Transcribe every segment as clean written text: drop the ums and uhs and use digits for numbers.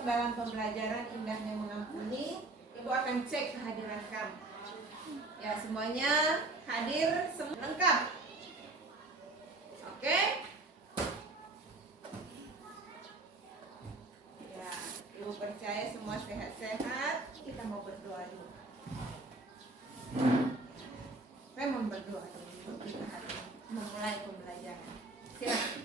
masuk dalam pembelajaran indahnya mengampuni, Ibu akan cek kehadiran kamu. Ya, semuanya hadir, lengkap. Oke? Ya, Ibu percaya semua sehat-sehat. Kita mau berdoa dulu. Saya mau berdoa dulu. Kita hari memulai pembelajaran. Silakan.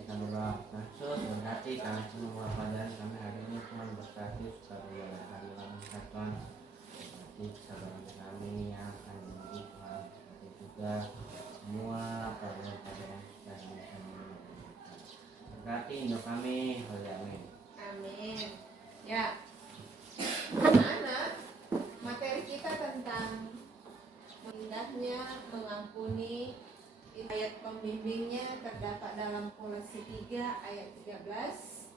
Kita berdoa. Yesus berkati kami semua pelajaran kami hari ini, Tuhan berkati supaya hari lalu Tuhan berkati saudara kami yang akan menjadi Tuhan, berkati juga semua pelajaran yang sudah kami lakukan. Berkati hidup kami, amin. Amin. Ya, anak-anak, materi kita tentang indahnya mengampuni. Ayat pembimbingnya terdapat dalam Kolose 3 ayat 13,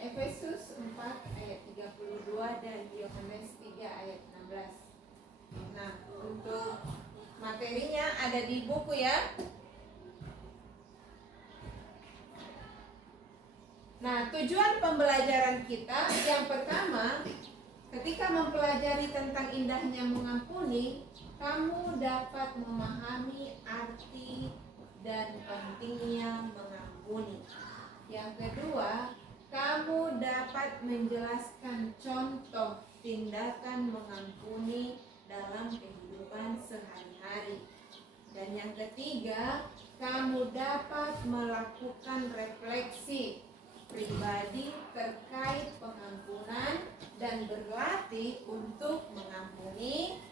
Efesus 4 ayat 32, dan Yohanes 3 ayat 16. Nah, untuk materinya ada di buku ya. Nah, tujuan pembelajaran kita yang pertama, ketika mempelajari tentang indahnya mengampuni, kamu dapat memahami arti dan pentingnya mengampuni. Yang kedua, kamu dapat menjelaskan contoh tindakan mengampuni dalam kehidupan sehari-hari. Dan yang ketiga, kamu dapat melakukan refleksi pribadi terkait pengampunan dan berlatih untuk mengampuni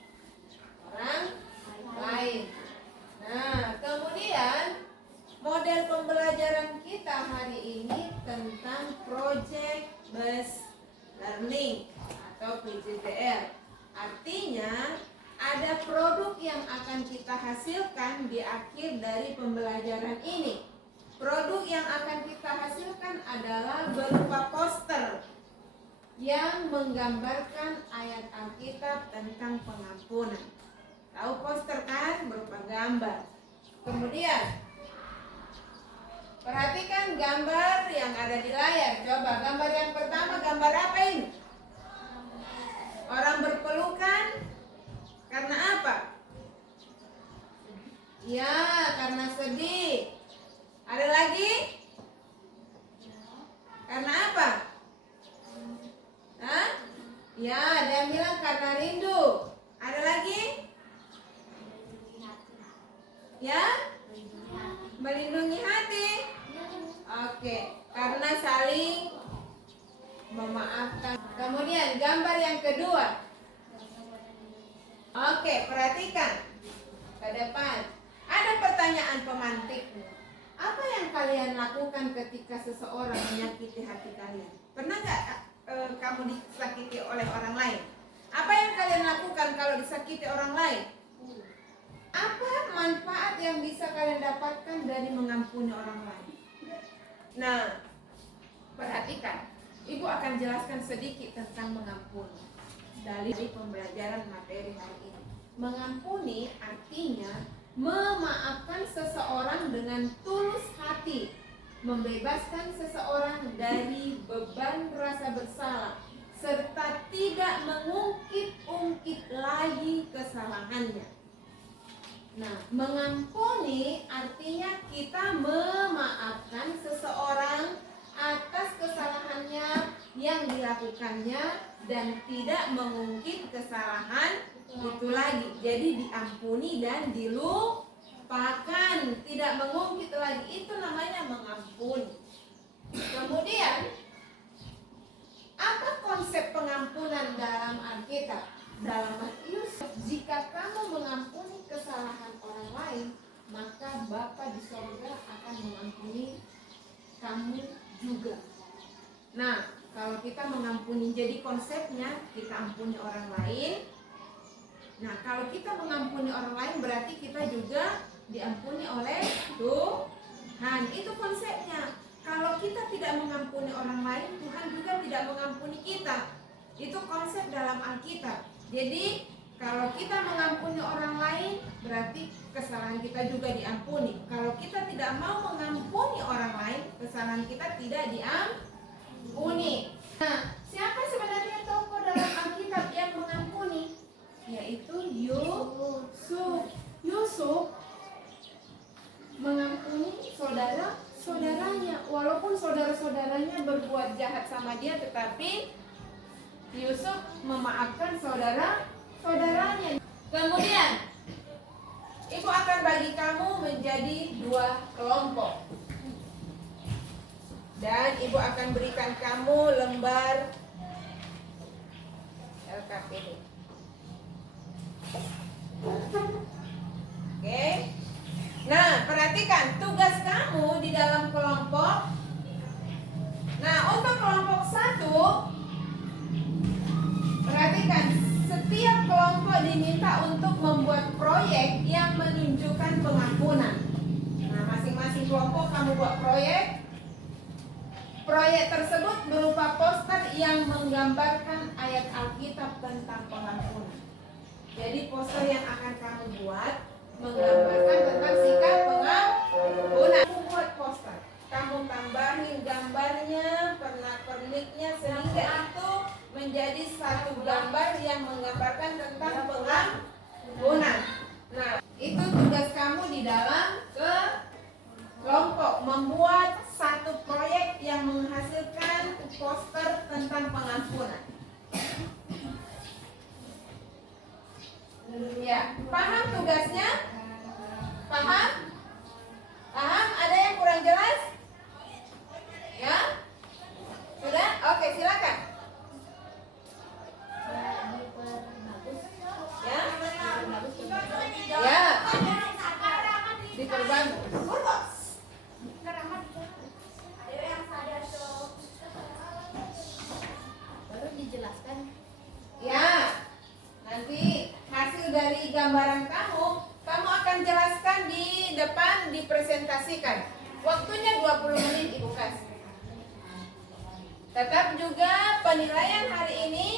orang lain. Nah, kemudian model pembelajaran kita hari ini tentang Project Based Learning atau PJBL. Artinya ada produk yang akan kita hasilkan di akhir dari pembelajaran ini. Produk yang akan kita hasilkan adalah berupa poster yang menggambarkan ayat Alkitab tentang pengampunan. Tahu poster kan? Berupa gambar. Kemudian perhatikan gambar yang ada di layar. Coba gambar yang pertama, gambar apa ini? Orang berpelukan. Karena apa? Ya, karena sedih. Ada lagi? Karena apa? Hah? Ya, ada yang bilang karena rindu. Ada lagi? Ya? Melindungi hati. Oke, karena saling memaafkan. Kemudian gambar yang kedua. Oke, perhatikan ke depan. Ada pertanyaan pemantik. Apa yang kalian lakukan ketika seseorang menyakiti hati kalian? Pernah nggak kamu disakiti oleh orang lain? Apa yang kalian lakukan kalau disakiti orang lain? Apa manfaat yang bisa kalian dapatkan dari mengampuni orang lain? Nah, perhatikan. Ibu akan jelaskan sedikit tentang mengampuni dari pembelajaran materi hari ini. Mengampuni artinya memaafkan seseorang dengan tulus hati, membebaskan seseorang dari beban rasa bersalah, serta tidak mengungkit-ungkit lagi kesalahannya. Nah, mengampuni artinya kita memaafkan seseorang atas kesalahannya yang dilakukannya dan tidak mengungkit kesalahan itu lagi. Jadi diampuni dan dilupakan, tidak mengungkit lagi, itu namanya mengampuni. Kemudian, apa konsep pengampunan dalam Alkitab? Dalam Matius, jika kamu mengampuni kesalahan orang lain, maka Bapa di sorga akan mengampuni kamu juga. Nah, kalau kita mengampuni, jadi konsepnya kita ampuni orang lain. Nah, kalau kita mengampuni orang lain berarti kita juga diampuni oleh Tuhan. Itu konsepnya. Kalau kita tidak mengampuni orang lain, Tuhan juga tidak mengampuni kita. Itu konsep dalam Alkitab. Jadi kalau kita mengampuni orang lain, berarti kesalahan kita juga diampuni. Kalau kita tidak mau mengampuni orang lain, kesalahan kesalahan kita tidak diampuni. Nah, siapa sebenarnya tokoh dalam Alkitab yang mengampuni? Yaitu Yusuf. Yusuf mengampuni saudara-saudaranya. Walaupun saudara-saudaranya berbuat jahat sama dia, tetapi Yusuf memaafkan saudara-saudaranya. Kemudian Ibu akan bagi kamu menjadi 2 kelompok. Dan Ibu akan berikan kamu lembar LKPD. Oke. Nah, perhatikan tugas kamu di dalam kelompok. Nah, untuk kelompok 1, perhatikan, setiap kelompok diminta untuk membuat proyek yang menunjukkan pengampunan. Nah, masing-masing kelompok kamu buat proyek. Proyek tersebut berupa poster yang menggambarkan ayat Alkitab tentang pengampunan. Jadi poster yang akan kamu buat menggambarkan tentang sikap pengampunan. Kamu buat poster, kamu tambahin gambarnya, pernak-perniknya sehingga itu menjadi satu gambar yang menggambarkan tentang pengampunan. Nah, itu tugas kamu di dalam kelompok, membuat satu proyek yang menghasilkan poster tentang pengampunan. Ya, paham tugasnya? Paham? Paham? Ada yang kurang jelas? Ya? Sudah? Oke, silakan. Ya? Ya. Diperbagus. Baru dijelaskan. Ya. Nanti hasil dari gambaran kamu akan jelaskan di depan, dipresentasikan. Waktunya 20 menit Ibu kasih. Tetap juga penilaian hari ini,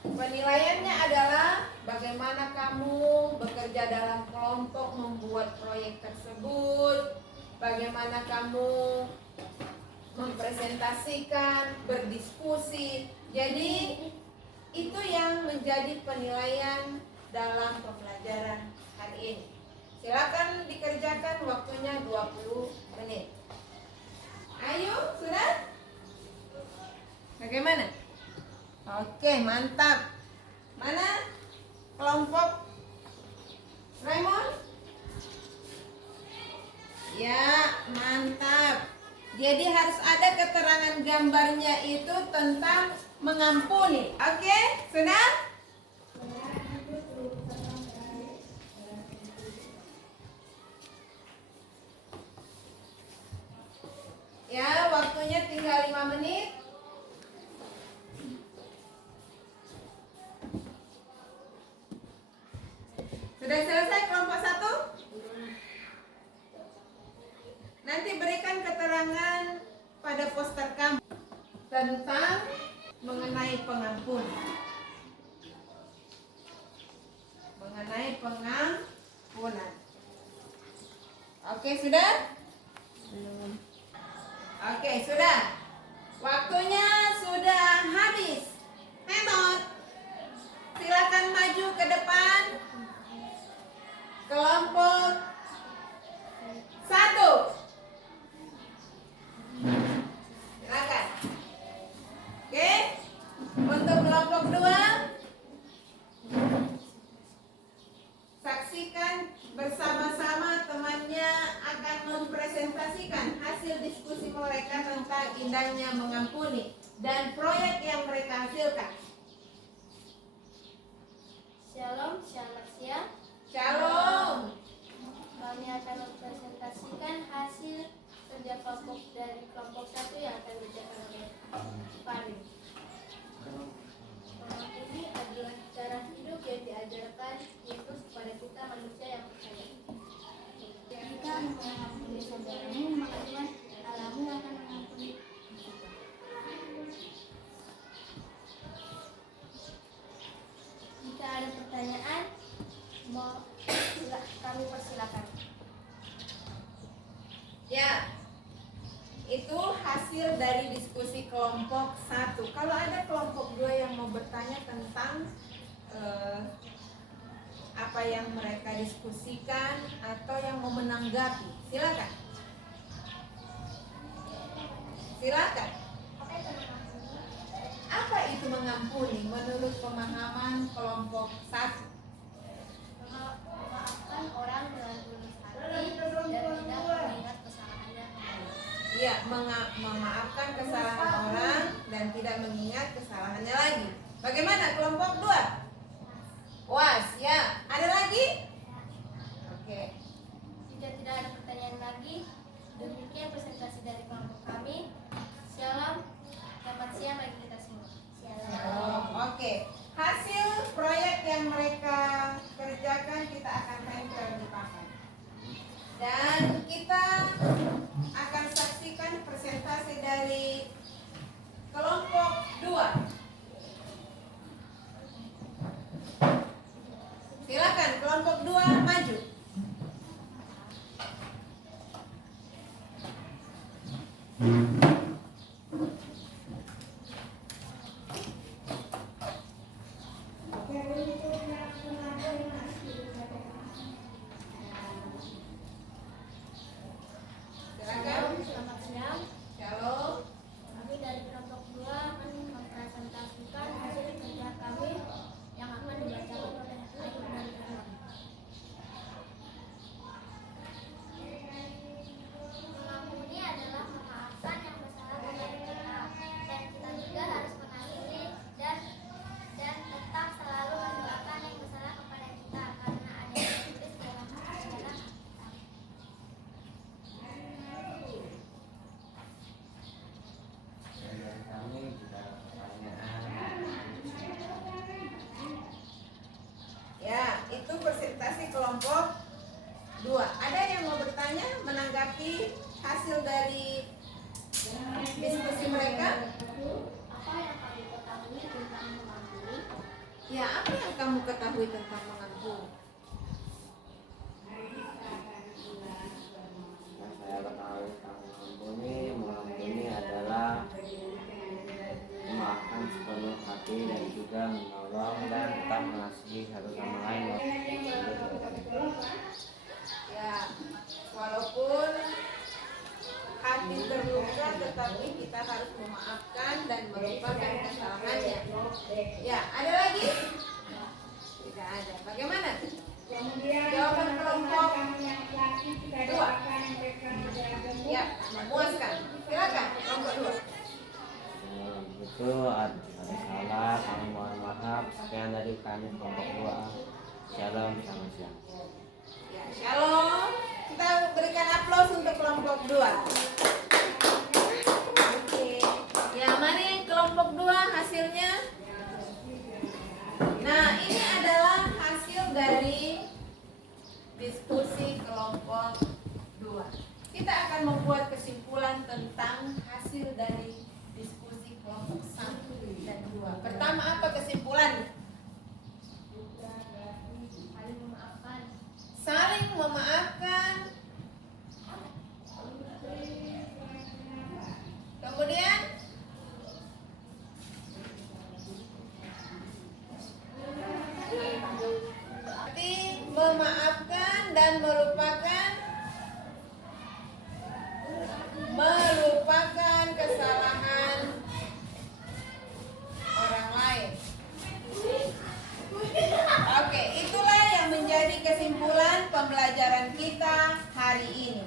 penilaiannya adalah bagaimana kamu bekerja dalam kelompok membuat proyek tersebut, bagaimana kamu mempresentasikan, berdiskusi. Jadi itu yang menjadi penilaian dalam pembelajaran hari ini. Silakan dikerjakan, waktunya 20 menit. Ayo, sudah? Bagaimana? Oke, mantap. Mana kelompok Raymond? Ya, mantap. Jadi harus ada keterangan gambarnya itu tentang mengampuni. Oke, sudah? Ya, waktunya tinggal 5 menit. Sudah selesai kelompok 1? Nanti berikan keterangan pada poster kamu tentang mengenai pengampunan. Mengenai pengampunan. Oke, sudah? Belum. Oke, sudah. Waktunya sudah habis. Menot. Silakan maju ke depan. Kelompok 1. Silakan. Oke. Untuk kelompok 2, saksikan bersama-sama temannya akan mempresentasikan hasil diskusi mereka tentang indahnya mengampuni dan proyek yang mereka hasilkan. Shalom, selamat siang. Shalom. Kami akan mempresentasikan hasil kerja kelompok dari kelompok 1 yang akan dikerjakan oleh Farid. Ini adalah cara hidup yang diajarkan Yesus kepada kita manusia yang percaya. Jika mengampuni saudaramu, maka Tuhan Allahmu akan mengampuni. Jika ada pertanyaan, kami persilakan. Ya. hasil dari diskusi kelompok 1. Kalau ada kelompok 2 yang mau bertanya tentang apa yang mereka diskusikan atau yang mau menanggapi, silakan. Silakan. Apa itu mengampuni menurut pemahaman kelompok 1? Memaafkan orang dengan tulus hati dan tidak mengingat kesalahannya kembali. Iya, memaafkan kesalahan orang dan tidak mengingat kesalahannya lagi. Bagaimana kelompok 2? Was, ya. Ada lagi? Oke. Jika tidak ada pertanyaan lagi, demikian presentasi dari kelompok kami. Shalom, selamat siang bagi kita semua. Oh, oke. Hasil proyek yang mereka kerjakan kita akan tempel di papan. Dan kita akan saksikan presentasi dari kelompok 2. Silakan kelompok 2 maju. Silakan. Selamat siang. Shalom. Kami dari kelompok 2 akan mempresentasikan hasil kerja kami yang akan dibacakan oleh Ayu dari Firman. Mengampuni adalah memaafkan yang bersalah kepada kita, dan kita juga harus mengampuni dan tetap selalu mendoakan yang bersalah kepada kita, karena ada yang tertulis dalam Alkitab. Dan kami jika ada pertanyaan. Ya, itu presentasi kelompok 2. Ada yang mau bertanya menanggapi hasil dari diskusi mereka? Apa yang kamu ketahui tentang mengampuni? Ya, apa yang kamu ketahui tentang mengampuni? Yang saya ketahui tentang mengampuni adalah memaafkan sepenuh hati dan juga menolong dan tetap mengasihi satu sama lain. Ya, walaupun hati terluka, tetapi kita harus memaafkan dan melupakan kesalahannya. Ya, ada lagi? Tidak ada. Bagaimana? Jawaban kelompok 2. Ya, memuaskan. Silakan kelompok 2. Itu ada salah, kami mohon maaf. Sekian dari kami kelompok 2. Shalom, selamat siang. Ya, shalom. Kita berikan aplaus untuk kelompok 2. Oke. Ya, mari kelompok 2 hasilnya. Nah, ini adalah hasil dari diskusi kelompok 2. Kita akan membuat kesimpulan tentang hasil dari diskusi kelompok 1 dan 2. Pertama, apa kesimpulannya? Saling memaafkan. Saling memaafkan. Kemudian berarti memaafkan dan melupakan kesalahan orang lain. Oke, itulah yang menjadi kesimpulan pembelajaran kita hari ini.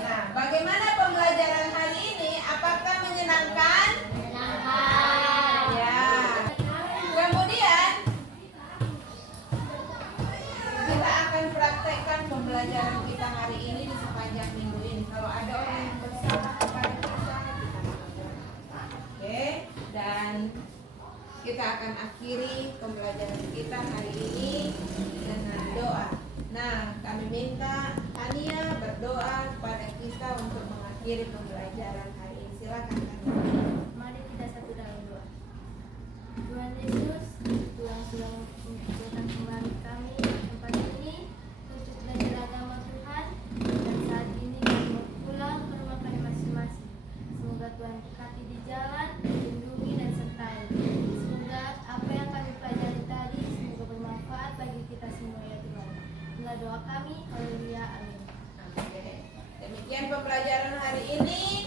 Nah, bagaimana pembelajaran hari ini? Apakah menyenangkan? Menyenangkan. Ya. Kemudian kita akan praktekkan pembelajaran kita hari ini di sepanjang minggu ini. Kalau ada orang yang bersalah kepada kita, kita mengajar. Oke, dan kita akan akhiri pembelajaran kita hari ini dengan doa. Nah, kami minta Tania berdoa kepada kita untuk mengakhiri pembelajaran hari ini. Silakan Tania. Mari kita satu dalam doa. Tuhan Yesus, Tuhan sudah mengumpulkan kembali kami di tempat ini untuk belajar agama Tuhan, dan saat ini kami mau pulang ke rumah kami masing-masing. Semoga Tuhan Demikian pembelajaran hari ini.